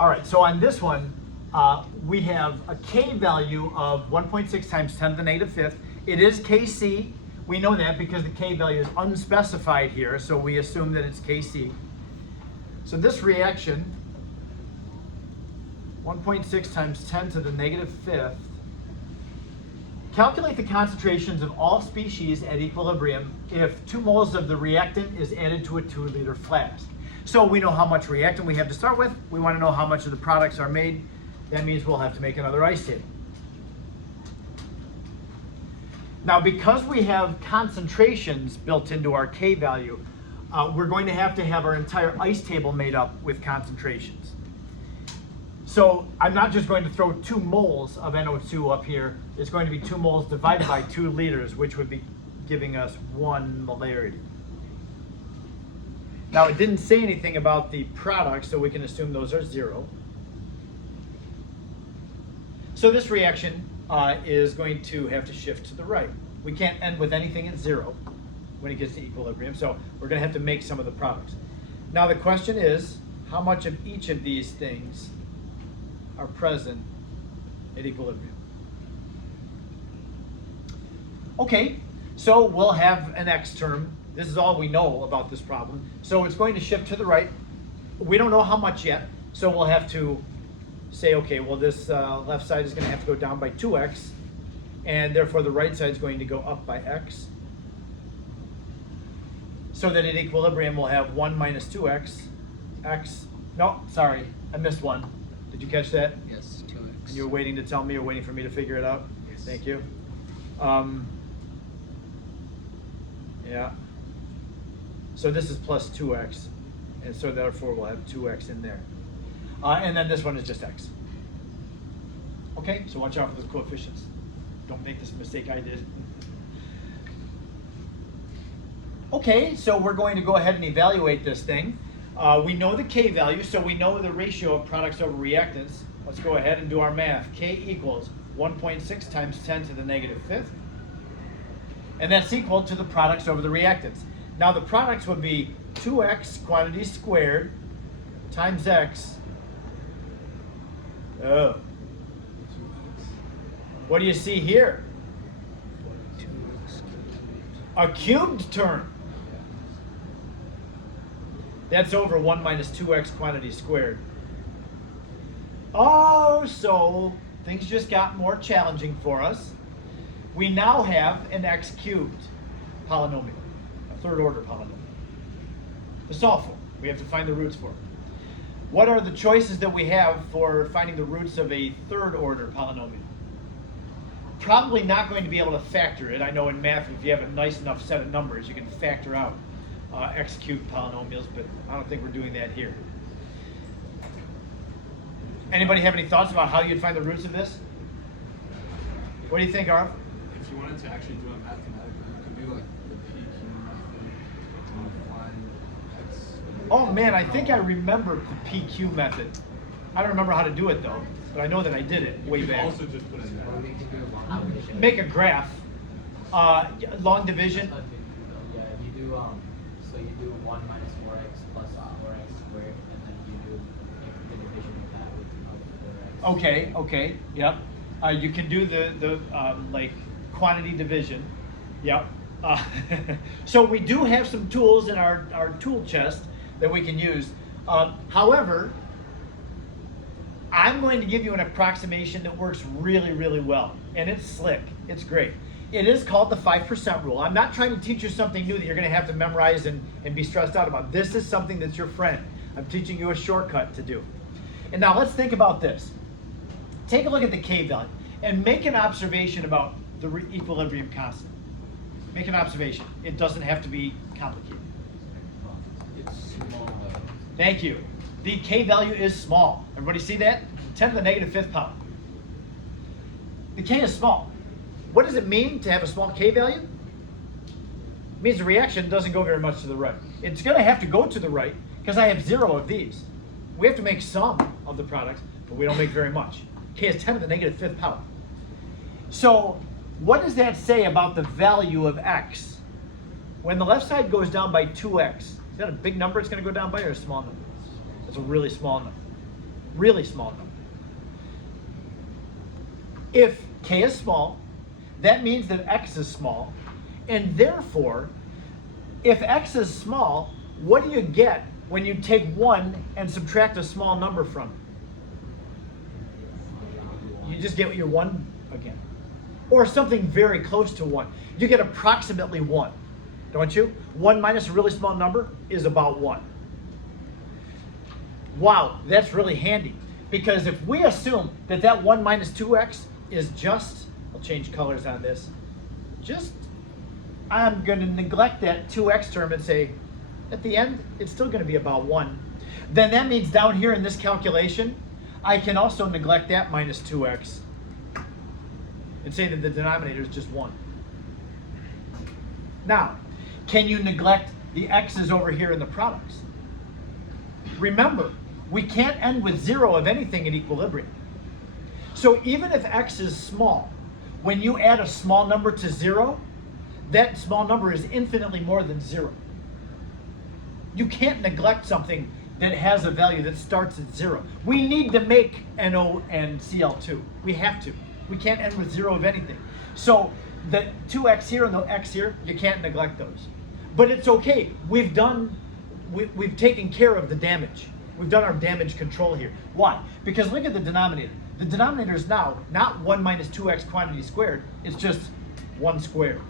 All right, so on this one, we have a K value of 1.6 times 10 to the negative fifth. It is Kc. We know that because the K value is unspecified here, so we assume that it's Kc. So this reaction, 1.6 times 10 to the negative fifth, calculate the concentrations of all species at equilibrium if 2 moles of the reactant is added to a 2-liter flask. So we know how much reactant we have to start with. We want to know how much of the products are made. That means we'll have to make another ice table. Now, because we have concentrations built into our K value, we're going to have our entire ice table made up with concentrations. So I'm not just going to throw 2 moles of NO2 up here. It's going to be 2 moles divided by 2 liters, which would be giving us 1 molarity. Now, it didn't say anything about the products, so we can assume those are 0. So this reaction is going to have to shift to the right. We can't end with anything at 0 when it gets to equilibrium, so we're going to have to make some of the products. Now, the question is, how much of each of these things are present at equilibrium? Okay, so we'll have an X term. This is all we know about this problem. So it's going to shift to the right. We don't know how much yet, so we'll have to say, okay, well, this left side is going to have to go down by 2x, and therefore the right side is going to go up by x, so that at equilibrium we'll have 1 minus 2x, x, no, sorry, I missed one. Did you catch that? Yes, 2x. And you were waiting to tell me, or waiting for me to figure it out? Yes. Thank you. Yeah. So this is plus 2x, and so therefore we'll have 2x in there. And then this one is just x. Okay, so watch out for those coefficients. Don't make this mistake I did. Okay, so we're going to go ahead and evaluate this thing. We know the K value, so we know the ratio of products over reactants. Let's go ahead and do our math. K equals 1.6 times 10 to the negative fifth. And that's equal to the products over the reactants. Now the products would be 2x quantity squared times x. Oh. What do you see here? A cubed term. That's over 1 minus 2x quantity squared. Oh, so things just got more challenging for us. We now have an x cubed polynomial, a third order polynomial, to solve for. We have to find the roots for it. What are the choices that we have for finding the roots of a third order polynomial? Probably not going to be able to factor it. I know in math, if you have a nice enough set of numbers, you can factor out x cubed polynomials, but I don't think we're doing that here. Anybody have any thoughts about how you'd find the roots of this? What do you think, Arv? If you wanted to actually do it mathematically, you could do like the PQ method to find x. Oh man, I think I remember the PQ method. I don't remember how to do it though, but I know that I did it way You could back. also just put in that. Make a graph. Long division. Yeah, you do so you do 1 minus 4x plus 4x squared, and then you do the division of that with 4x. Okay, yep. You can do the like quantity division. Yep. So we do have some tools in our tool chest that we can use. However, I'm going to give you an approximation that works really, really well. And it's slick. It's great. It is called the 5% rule. I'm not trying to teach you something new that you're going to have to memorize and be stressed out about. This is something that's your friend. I'm teaching you a shortcut to do. And now let's think about this. Take a look at the K value and make an observation about the equilibrium constant. Make an observation. It doesn't have to be complicated. It's small. Thank you. The K value is small. Everybody see that? 10 to the negative fifth power. The K is small. What does it mean to have a small K value? It means the reaction doesn't go very much to the right. It's going to have to go to the right because I have 0 of these. We have to make some of the products, but we don't make very much. K is 10 to the negative fifth power. So what does that say about the value of x? When the left side goes down by 2x, is that a big number it's going to go down by or a small number? It's a really small number. really small number. If k is small, that means that x is small, and therefore, if x is small, what do you get when you take 1 and subtract a small number from it? You just get your 1 again. Or something very close to 1. You get approximately 1, don't you? 1 minus a really small number is about 1. Wow, that's really handy. Because if we assume that that 1 minus 2x is just, I'll change colors on this, I'm going to neglect that 2x term and say, at the end, it's still going to be about 1. Then that means down here in this calculation, I can also neglect that minus 2x and say that the denominator is just 1. Now, can you neglect the x's over here in the products? Remember, we can't end with 0 of anything at equilibrium. So even if x is small, when you add a small number to 0, that small number is infinitely more than 0. You can't neglect something that has a value that starts at 0. We need to make NO and Cl2. We have to. We can't end with 0 of anything. So the 2x here and the x here, you can't neglect those. But it's okay. We've taken care of the damage. We've done our damage control here. Why? Because look at the denominator. The denominator is now not 1 minus 2x quantity squared. It's just 1 squared.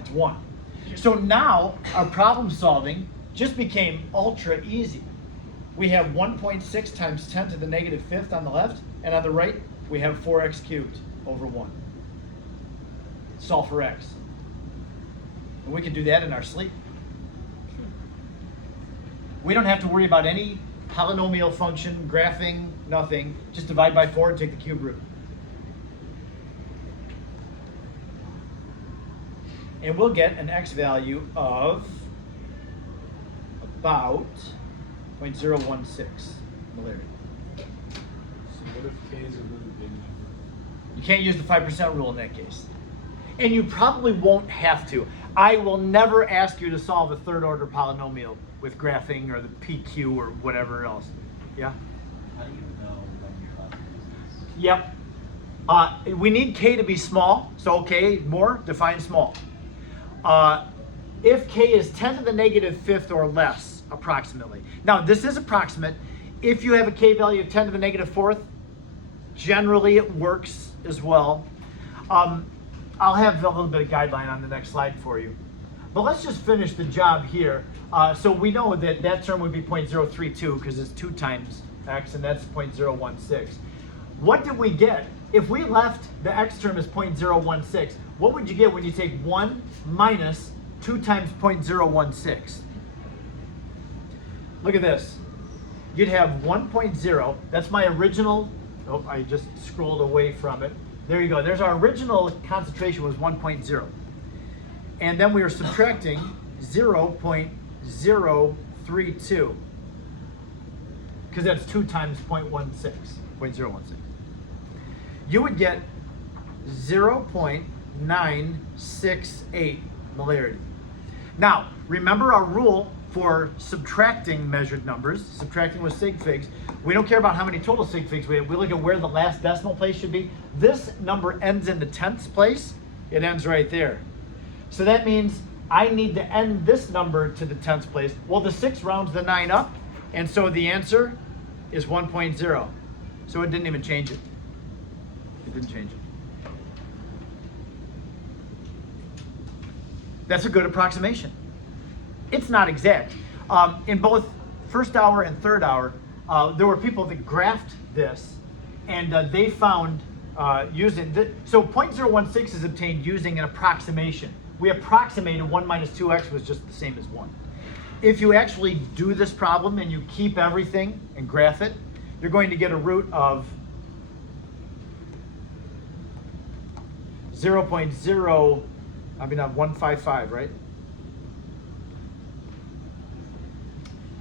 It's 1. So now our problem solving just became ultra easy. We have 1.6 times 10 to the negative 5th on the left, and on the right, we have 4x cubed over 1. Solve for x. And we can do that in our sleep. We don't have to worry about any polynomial function, graphing, nothing. Just divide by 4 and take the cube root. And we'll get an x value of about 0.016 molarity. So what if k is a really big number? You can't use the 5% rule in that case. And you probably won't have to. I will never ask you to solve a third order polynomial with graphing or the PQ or whatever else. Yeah? How do you know when you're up to this? Yep. We need k to be small. So k, more, define small. If k is 10 to the negative 5th or less, approximately. Now, this is approximate. If you have a k value of 10 to the negative 4th, generally it works as well. I'll have a little bit of guideline on the next slide for you. But let's just finish the job here. So we know that that term would be 0.032 because it's 2 times x, and that's 0.016. What did we get? If we left the x term as 0.016, what would you get when you take 1 minus 2 times 0.016? Look at this. You'd have 1.0. That's my original. Oh, I just scrolled away from it. There you go. There's our original concentration was 1.0. And then we are subtracting 0.032. Because that's 2 times 0.16. You would get 0.968 molarity. Now, remember our rule for subtracting measured numbers, subtracting with sig figs. We don't care about how many total sig figs we have. We look at where the last decimal place should be. This number ends in the 10th place. It ends right there. So that means I need to end this number to the 10th place. Well, the 6 rounds the 9 up, and so the answer is 1.0. So it didn't even change it. It didn't change it. That's a good approximation. It's not exact. In both first hour and third hour, there were people that graphed this, and they found using so 0.016 is obtained using an approximation. We approximated 1 minus 2x was just the same as 1. If you actually do this problem and you keep everything and graph it, you're going to get a root of 155, right?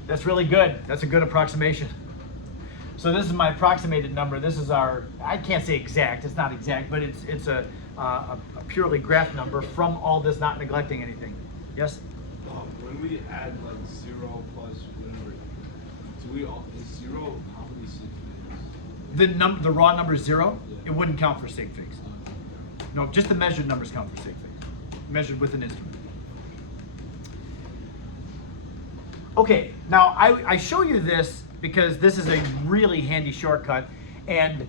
That's really good. That's a good approximation. So this is my approximated number. This is our, I can't say exact, it's not exact, but it's a purely graph number from all this, not neglecting anything. Yes? When we add like 0 plus whatever, is 0 how many sig figs? The raw number is 0, Yeah. it wouldn't count for sig figs. No, just the measured numbers count for sig figs, measured with an instrument. Okay, now I show you this because this is a really handy shortcut, and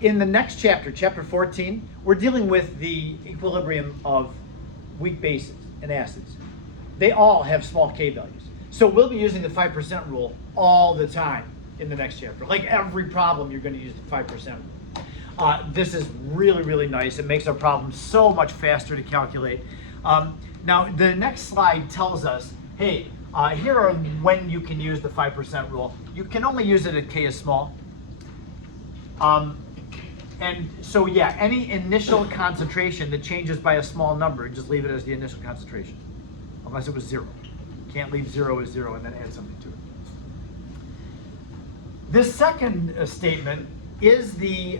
in the next chapter, chapter 14, we're dealing with the equilibrium of weak bases and acids. They all have small k values. So we'll be using the 5% rule all the time in the next chapter. Like every problem, you're going to use the 5% rule. This is really, really nice. It makes our problem so much faster to calculate. Now, the next slide tells us, hey, here are when you can use the 5% rule. You can only use it at k is small. And so, yeah, any initial concentration that changes by a small number, just leave it as the initial concentration, unless it was 0. Can't leave 0 as 0 and then add something to it. This second statement is the,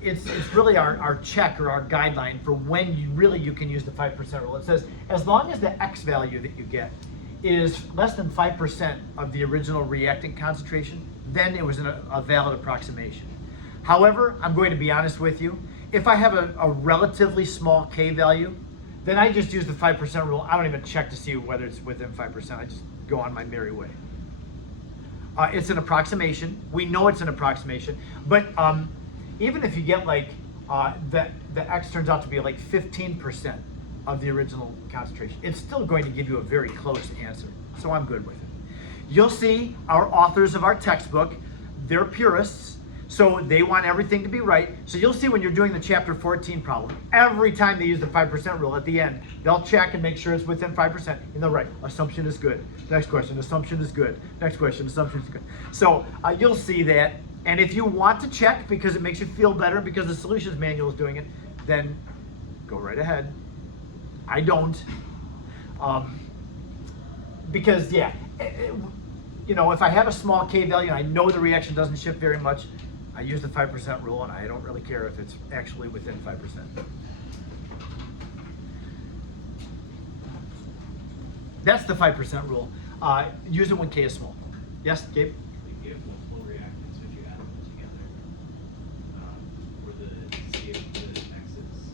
it's really our check or our guideline for when you can use the 5% rule. It says, as long as the X value that you get is less than 5% of the original reactant concentration, then it was a valid approximation. However, I'm going to be honest with you, if I have a relatively small K value, then I just use the 5% rule. I don't even check to see whether it's within 5%. I just go on my merry way. It's an approximation. We know it's an approximation, but even if you get like, the X turns out to be like 15% of the original concentration, it's still going to give you a very close answer. So I'm good with it. You'll see our authors of our textbook, they're purists, so they want everything to be right. So you'll see when you're doing the chapter 14 problem, every time they use the 5% rule at the end, they'll check and make sure it's within 5%, and they'll write, assumption is good. Next question, assumption is good. Next question, assumption is good. So you'll see that, and if you want to check because it makes you feel better because the solutions manual is doing it, then go right ahead. I don't. Because, yeah, you know, if I have a small K value and I know the reaction doesn't shift very much, I use the 5% rule, and I don't really care if it's actually within 5%. That's the 5% rule. Use it when K is small. Yes, Gabe? If you have multiple reactants, would you add them together? Where the CH, the X is...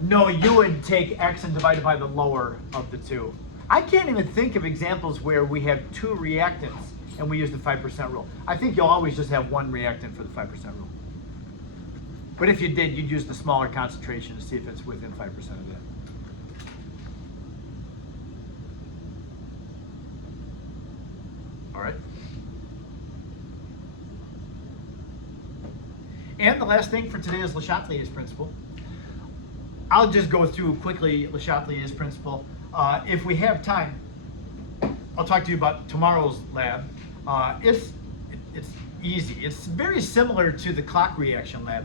No, you would take X and divide it by the lower of the two. I can't even think of examples where we have 2 reactants and we use the 5% rule. I think you'll always just have 1 reactant for the 5% rule. But if you did, you'd use the smaller concentration to see if it's within 5% of that. All right. And the last thing for today is Le Chatelier's principle. I'll just go through quickly Le Chatelier's principle. If we have time, I'll talk to you about tomorrow's lab. It's easy. It's very similar to the clock reaction lab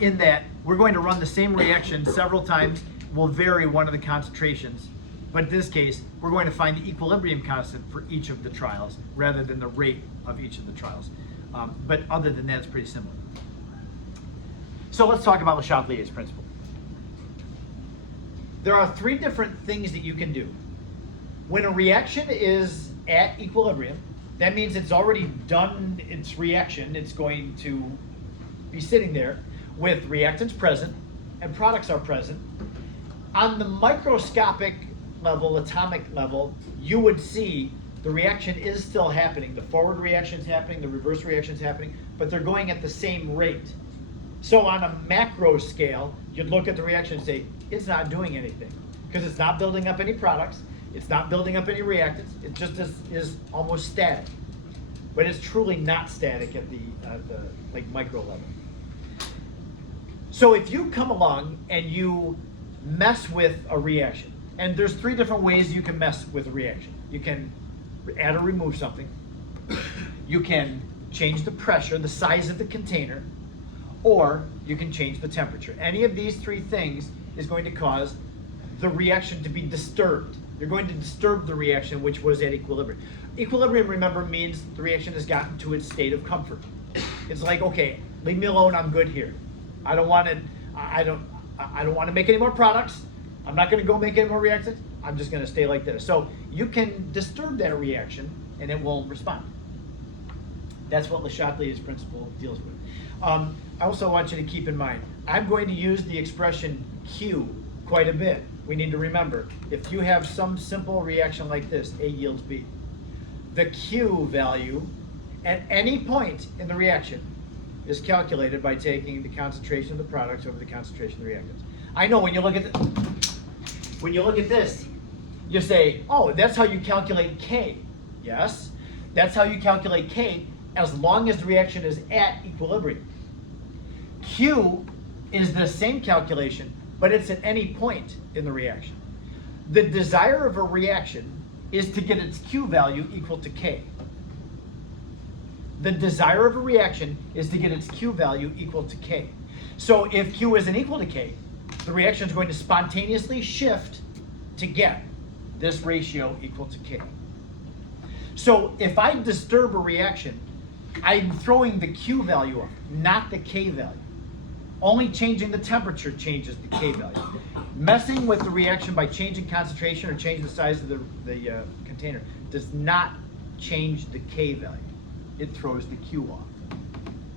in that we're going to run the same reaction several times. We'll vary one of the concentrations, but in this case, we're going to find the equilibrium constant for each of the trials rather than the rate of each of the trials. But other than that, it's pretty similar. So let's talk about Le Chatelier's principle. There are 3 different things that you can do. When a reaction is at equilibrium, that means it's already done its reaction. It's going to be sitting there with reactants present and products are present. On the microscopic level, atomic level, you would see the reaction is still happening. The forward reaction is happening, the reverse reaction is happening, but they're going at the same rate. So on a macro scale, you'd look at the reaction and say, it's not doing anything because it's not building up any products. It's not building up any reactants. It just is almost static. But it's truly not static at the like micro level. So if you come along and you mess with a reaction, and there's 3 different ways you can mess with a reaction. You can add or remove something. You can change the pressure, the size of the container, or you can change the temperature. Any of these 3 things is going to cause the reaction to be disturbed. You're going to disturb the reaction which was at equilibrium. Equilibrium, remember, means the reaction has gotten to its state of comfort. It's like, okay, leave me alone, I'm good here. I don't want to make any more products. I'm not going to go make any more reactants. I'm just going to stay like this. So you can disturb that reaction and it won't respond. That's what Le Chatelier's principle deals with. I also want you to keep in mind, I'm going to use the expression Q quite a bit. We need to remember, if you have some simple reaction like this, A yields B, the Q value at any point in the reaction is calculated by taking the concentration of the products over the concentration of the reactants. I know when you look at this, you say, oh, that's how you calculate K. Yes, that's how you calculate K as long as the reaction is at equilibrium. Q is the same calculation, but it's at any point in the reaction. The desire of a reaction is to get its Q value equal to K. The desire of a reaction is to get its Q value equal to K. So if Q isn't equal to K, the reaction is going to spontaneously shift to get this ratio equal to K. So if I disturb a reaction, I'm throwing the Q value up, not the K value. Only changing the temperature changes the K value. Messing with the reaction by changing concentration or changing the size of the container does not change the K value. It throws the Q off.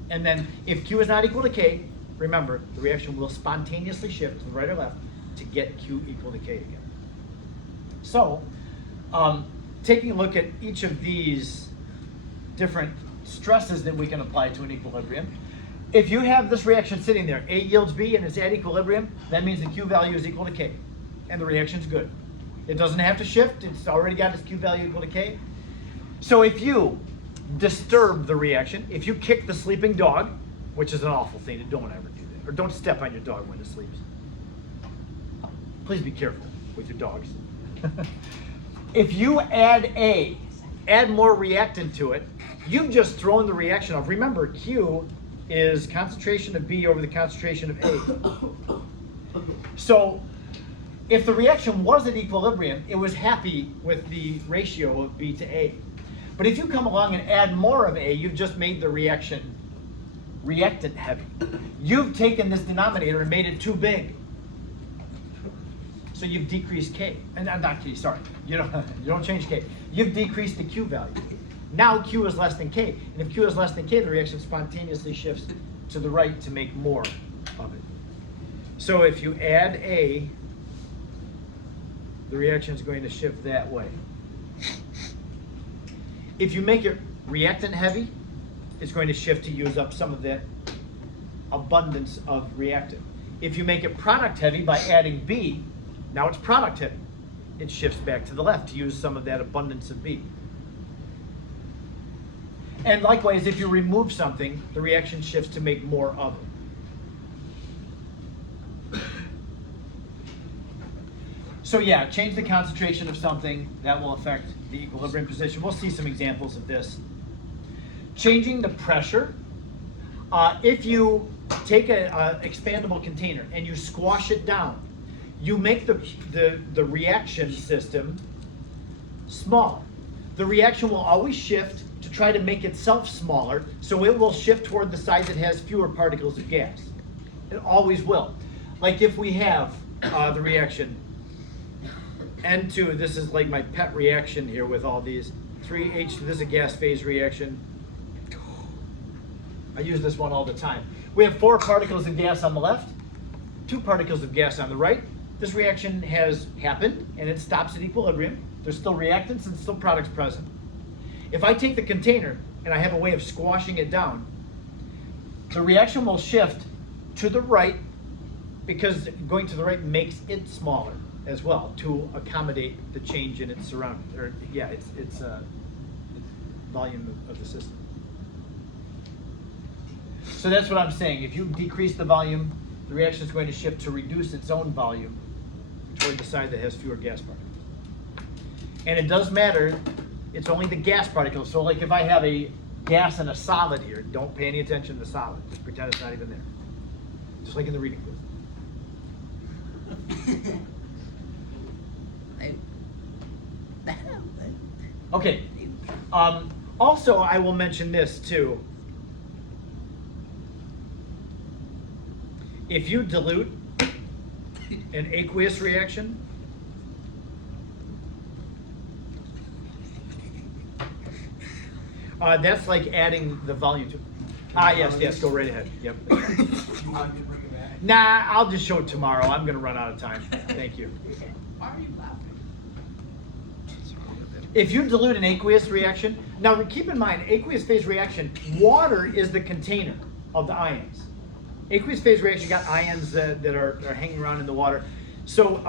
And then if Q is not equal to K, remember, the reaction will spontaneously shift to the right or left to get Q equal to K again. So, taking a look at each of these different stresses that we can apply to an equilibrium, if you have this reaction sitting there, A yields B and it's at equilibrium, that means the Q value is equal to K, and the reaction's good. It doesn't have to shift, it's already got its Q value equal to K. So if you disturb the reaction, if you kick the sleeping dog, which is an awful thing, don't ever do that, or don't step on your dog when it sleeps. Please be careful with your dogs. If you add more reactant to it, you've just thrown the reaction off. Remember, Q is concentration of B over the concentration of A. So if the reaction was at equilibrium, it was happy with the ratio of B to A. But if you come along and add more of A, you've just made the reaction reactant heavy. You've taken this denominator and made it too big. So you've decreased K, and not K, sorry. You don't change K. You've decreased the Q value. Now Q is less than K, and if Q is less than K, the reaction spontaneously shifts to the right to make more of it. So if you add A, the reaction is going to shift that way. If you make it reactant heavy, it's going to shift to use up some of that abundance of reactant. If you make it product heavy by adding B, now it's product heavy. It shifts back to the left to use some of that abundance of B. And likewise, if you remove something, the reaction shifts to make more of it. So yeah, change the concentration of something, that will affect the equilibrium position. We'll see some examples of this. Changing the pressure. If you take an expandable container and you squash it down, you make the reaction system smaller. The reaction will always shift to try to make itself smaller, so it will shift toward the side that has fewer particles of gas. It always will. Like if we have the reaction N2, this is like my pet reaction here with all these. 3H, this is a gas phase reaction. I use this one all the time. We have 4 particles of gas on the left, 2 particles of gas on the right. This reaction has happened and it stops at equilibrium. There's still reactants and still products present. If I take the container and I have a way of squashing it down, the reaction will shift to the right because going to the right makes it smaller as well to accommodate the change in its surroundings, or yeah, its volume of the system. So that's what I'm saying. If you decrease the volume, the reaction is going to shift to reduce its own volume toward the side that has fewer gas particles. And it does matter, it's only the gas particles. So like if I have a gas and a solid here, don't pay any attention to the solid. Just pretend it's not even there. Just like in the reading quiz. Okay. Also, I will mention this too. If you dilute an aqueous reaction, That's like adding the volume to. Ah, yes, go right ahead. Yep. You want me to bring it back? Nah, I'll just show it tomorrow. I'm gonna run out of time. Thank you. Why are you laughing? If you dilute an aqueous reaction, now keep in mind, aqueous phase reaction, water is the container of the ions. Aqueous phase reaction, you got ions that are hanging around in the water. So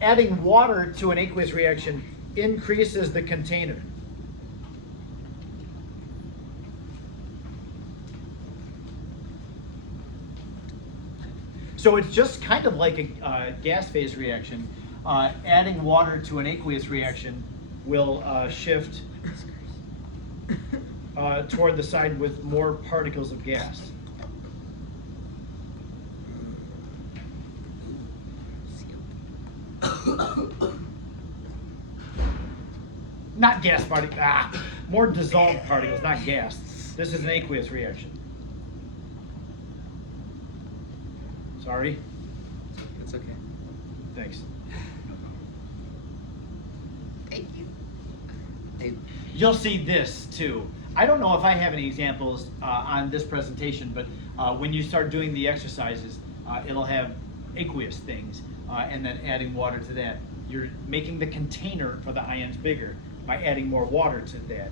adding water to an aqueous reaction increases the container. So it's just kind of like a gas phase reaction. Adding water to an aqueous reaction will shift toward the side with more particles of gas. Not gas particles, more dissolved particles, not gas. This is an aqueous reaction. Sorry. It's okay. Thanks. Thank you. Hey, You'll see this too. I don't know if I have any examples on this presentation, but when you start doing the exercises, it'll have aqueous things, and then adding water to that. You're making the container for the ions bigger by adding more water to that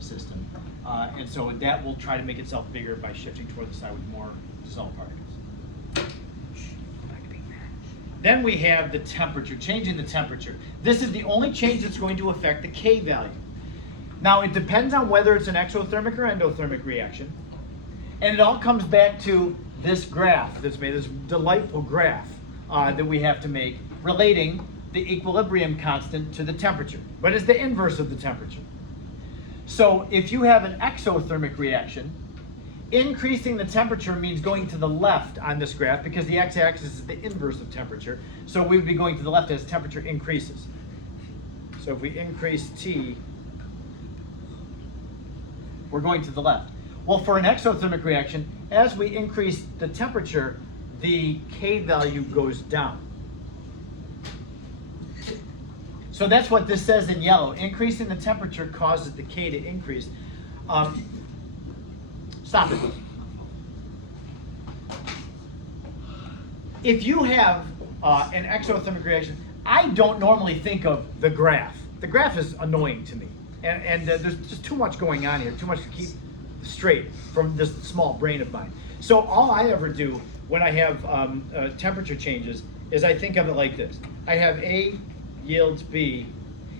system. And so that will try to make itself bigger by shifting toward the side with more dissolved particles. Then we have the temperature, changing the temperature. This is the only change that's going to affect the K value. Now it depends on whether it's an exothermic or endothermic reaction. And it all comes back to this graph that's made, this delightful graph that we have to make relating the equilibrium constant to the temperature. But it's the inverse of the temperature. So if you have an exothermic reaction, increasing the temperature means going to the left on this graph because the x-axis is the inverse of temperature. So we would be going to the left as temperature increases. So if we increase T, we're going to the left. Well, for an exothermic reaction, as we increase the temperature, the K value goes down. So that's what this says in yellow. Increasing the temperature causes the K to increase. Stop it. If you have an exothermic reaction, I don't normally think of the graph. The graph is annoying to me. And there's just too much going on here, too much to keep straight from this small brain of mine. So all I ever do when I have temperature changes is I think of it like this. I have A yields B.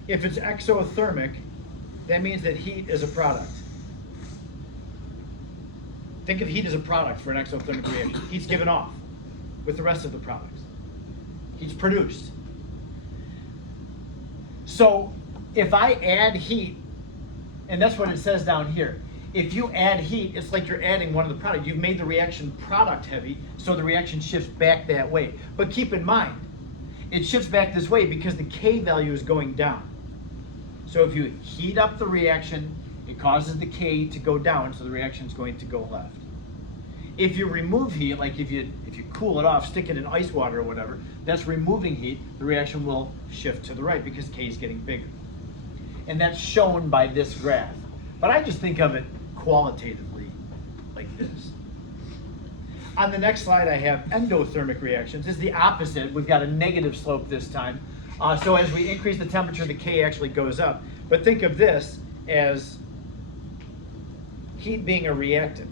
If it's exothermic, that means that heat is a product. Think of heat as a product for an exothermic reaction. Heat's given off with the rest of the products. Heat's produced. So if I add heat, and that's what it says down here, if you add heat, it's like you're adding one of the products. You've made the reaction product heavy, so the reaction shifts back that way. But keep in mind, it shifts back this way because the K value is going down. So if you heat up the reaction, it causes the K to go down, so the reaction is going to go left. If you remove heat, like if you cool it off, stick it in ice water or whatever, that's removing heat, the reaction will shift to the right because K is getting bigger. And that's shown by this graph. But I just think of it qualitatively like this. On the next slide, I have endothermic reactions. This is the opposite. We've got a negative slope this time. So as we increase the temperature, the K actually goes up. But think of this as heat being a reactant.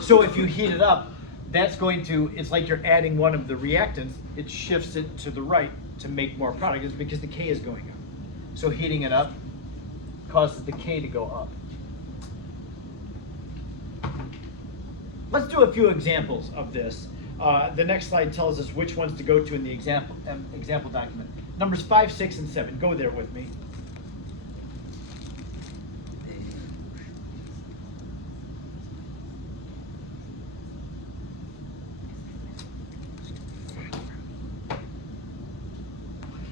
So if you heat it up, that's going to, it's like you're adding one of the reactants, it shifts it to the right to make more product. It's because the K is going up. So heating it up causes the K to go up. Let's do a few examples of this. The next slide tells us which ones to go to in the example document. Numbers 5, 6, and 7. Go there with me.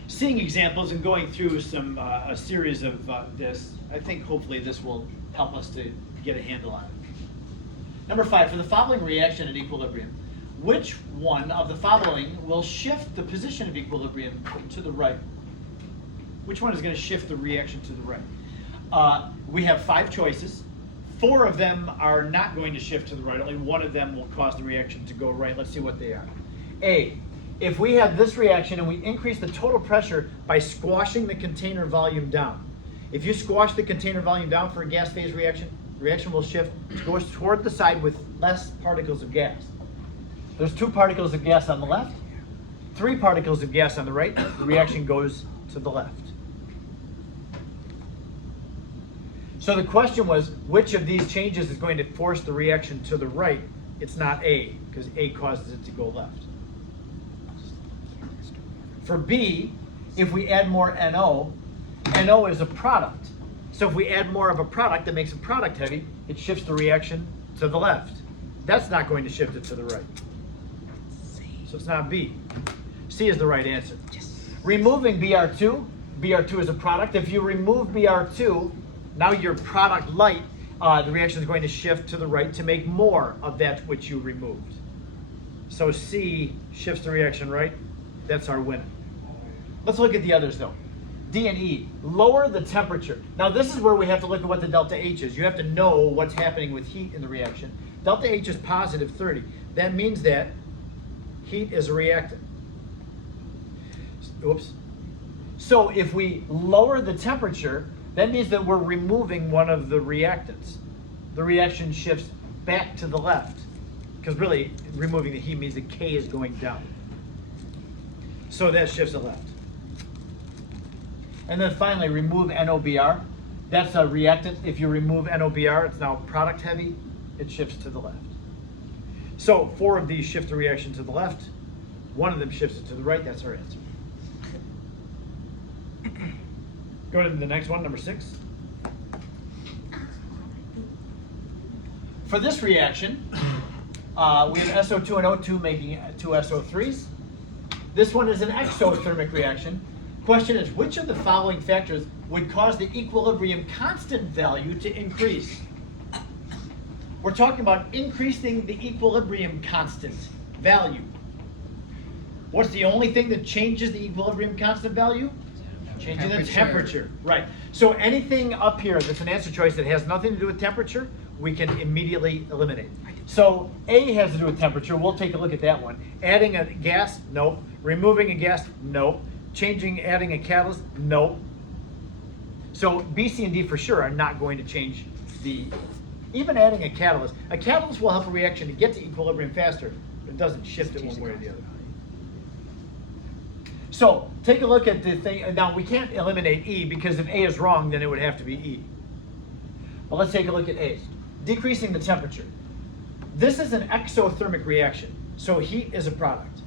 Seeing examples and going through a series of this, I think hopefully this will help us to get a handle on it. Number 5, for the following reaction at equilibrium, which one of the following will shift the position of equilibrium to the right? Which one is going to shift the reaction to the right? We have 5 choices. 4 of them are not going to shift to the right. Only one of them will cause the reaction to go right. Let's see what they are. A, if we have this reaction and we increase the total pressure by squashing the container volume down. If you squash the container volume down for a gas phase reaction, the reaction will shift goes toward the side with less particles of gas. There's 2 particles of gas on the left, 3 particles of gas on the right. The reaction goes to the left. So the question was, which of these changes is going to force the reaction to the right? It's not A, because A causes it to go left. For B, if we add more NO, NO is a product. So if we add more of a product that makes a product heavy, it shifts the reaction to the left. That's not going to shift it to the right. So it's not B. C is the right answer. Removing Br2, Br2 is a product. If you remove Br2, now your product light, the reaction is going to shift to the right to make more of that which you removed. So C shifts the reaction right. That's our winner. Let's look at the others though. D and E, lower the temperature. Now this is where we have to look at what the delta H is. You have to know what's happening with heat in the reaction. Delta H is positive 30. That means that heat is a reactant. Oops. So if we lower the temperature, that means that we're removing one of the reactants. The reaction shifts back to the left, because really removing the heat means that K is going down. So that shifts it left. And then finally, remove NOBr. That's a reactant. If you remove NOBr, it's now product heavy. It shifts to the left. So 4 of these shift the reaction to the left. 1 of them shifts it to the right. That's our answer. Go to the next one, number 6. For this reaction, we have SO2 and O2 making 2 SO3s. This one is an exothermic reaction. Question is, which of the following factors would cause the equilibrium constant value to increase? We're talking about increasing the equilibrium constant value. What's the only thing that changes the equilibrium constant value? Changing the temperature. Right. So anything up here that's an answer choice that has nothing to do with temperature, we can immediately eliminate. So A has to do with temperature. We'll take a look at that one. Adding a gas? Nope. Removing a gas? Nope. Adding a catalyst? Nope. So B, C, and D for sure are not going to change the, even adding a catalyst. A catalyst will help a reaction to get to equilibrium faster, but it doesn't shift it one way or the other. So take a look at the thing. Now we can't eliminate E because if A is wrong, then it would have to be E. But let's take a look at A. Decreasing the temperature. This is an exothermic reaction, so heat is a product.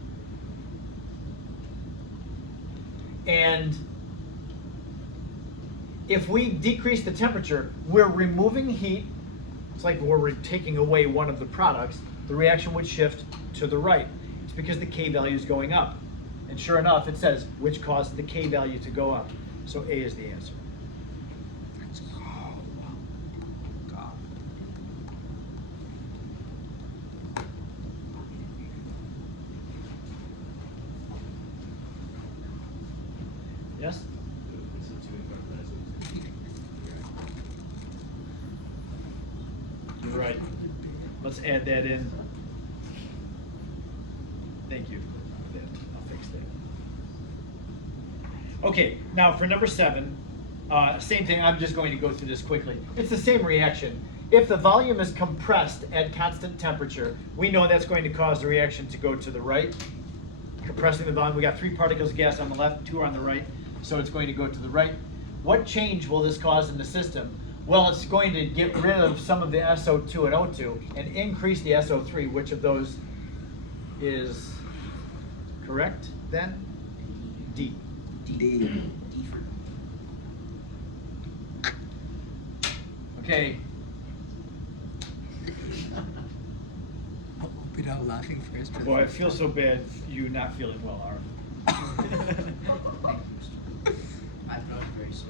And if we decrease the temperature, we're removing heat. It's like we're taking away one of the products. The reaction would shift to the right. It's because the K value is going up. And sure enough, it says which caused the K value to go up. So A is the answer. Yes? What's the 2 in front of that? You're right. Let's add that in. Thank you. I'll fix that. Okay, now for number 7, same thing. I'm just going to go through this quickly. It's the same reaction. If the volume is compressed at constant temperature, we know that's going to cause the reaction to go to the right. Compressing the volume, we got 3 particles of gas on the left, 2 are on the right, so it's going to go to the right. What change will this cause in the system? Well, it's going to get rid of some of the SO2 and O2 and increase the SO3. Which of those is correct then? D. D. Okay. I'll be out laughing first. Boy, I feel so bad you not feeling well, Aaron. My throat is very sore.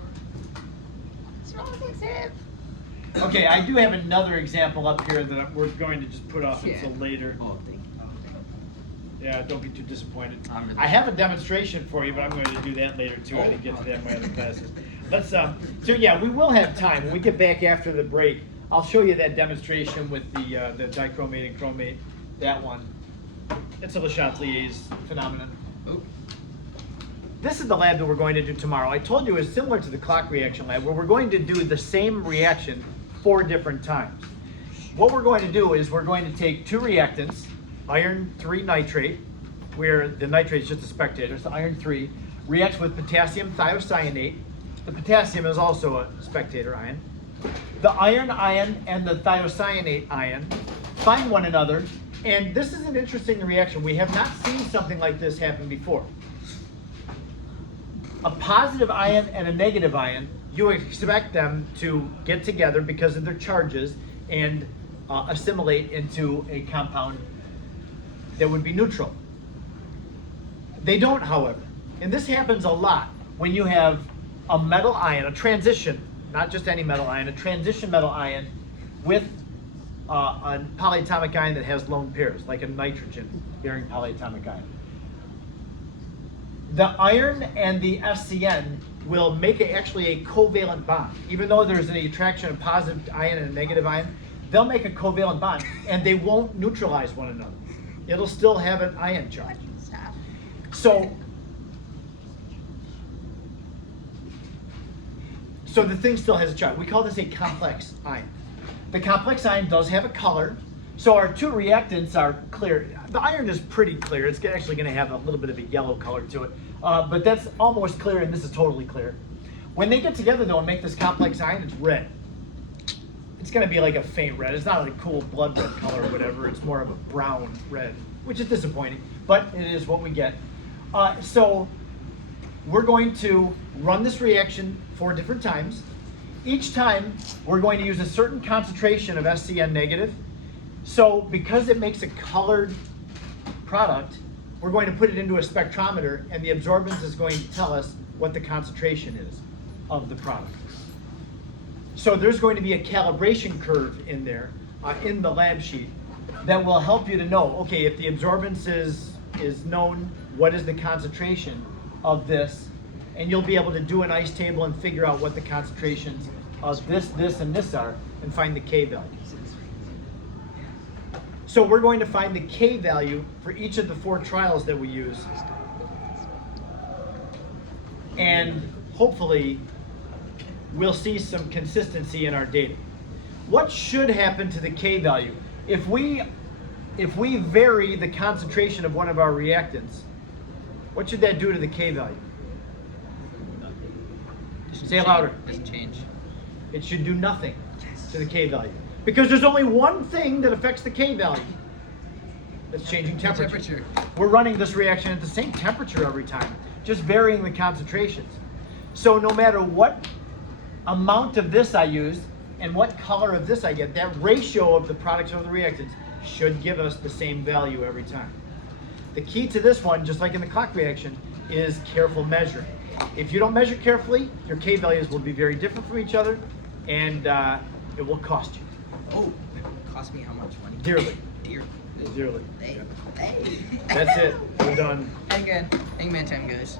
Okay, I do have another example up here that we're going to just put off until later. Oh, thank you. Yeah, don't be too disappointed. I'm really- I have a demonstration for you, but I'm going to do that later too. I didn't get to that in my other classes. Let's so yeah, we will have time when we get back after the break. I'll show you that demonstration with the dichromate and chromate. That one. It's a Le Chatelier's phenomenon. Oh, This is the lab that we're going to do tomorrow. I told you it's similar to the clock reaction lab, where we're going to do the same reaction 4 different times. What we're going to do is we're going to take 2 reactants, iron 3 nitrate, where the nitrate is just a spectator, so iron 3 reacts with potassium thiocyanate. The potassium is also a spectator ion. The iron ion and the thiocyanate ion find one another, and this is an interesting reaction. We have not seen something like this happen before. A positive ion and a negative ion, you expect them to get together because of their charges and assimilate into a compound that would be neutral. They don't, however. And this happens a lot when you have a metal ion, a transition, not just any metal ion, a transition metal ion with a polyatomic ion that has lone pairs, like a nitrogen-bearing polyatomic ion. The iron and the SCN will make actually a covalent bond. Even though there's an attraction of positive ion and a negative ion, they'll make a covalent bond, and they won't neutralize one another. It'll still have an ion charge. So the thing still has a charge. We call this a complex ion. The complex ion does have a color. So our 2 reactants are clear. The iron is pretty clear. It's actually going to have a little bit of a yellow color to it. But that's almost clear, and this is totally clear. When they get together, though, and make this complex ion, it's red. It's going to be like a faint red. It's not a cool blood red color or whatever. It's more of a brown red, which is disappointing, but it is what we get. So we're going to run this reaction 4 different times. Each time, we're going to use a certain concentration of SCN negative. So because it makes a colored product, we're going to put it into a spectrometer, and the absorbance is going to tell us what the concentration is of the product. So there's going to be a calibration curve in there, in the lab sheet, that will help you to know, okay, if the absorbance is known, what is the concentration of this, and you'll be able to do an ice table and figure out what the concentrations of this, and this are, and find the K value. So we're going to find the K value for each of the 4 trials that we use, and hopefully we'll see some consistency in our data. What should happen to the K value? If we vary the concentration of one of our reactants, what should that do to the K value? Say it louder. Doesn't change. It should do nothing to the K value. Because there's only one thing that affects the K value. That's changing temperature. We're running this reaction at the same temperature every time, just varying the concentrations. So no matter what amount of this I use and what color of this I get, that ratio of the products over the reactants should give us the same value every time. The key to this one, just like in the clock reaction, is careful measuring. If you don't measure carefully, your K values will be very different from each other, and it will cost you Oh, it cost me how much money? dearly. Dearly. Dearly. Hey. That's it. We're done. Hangman time, guys.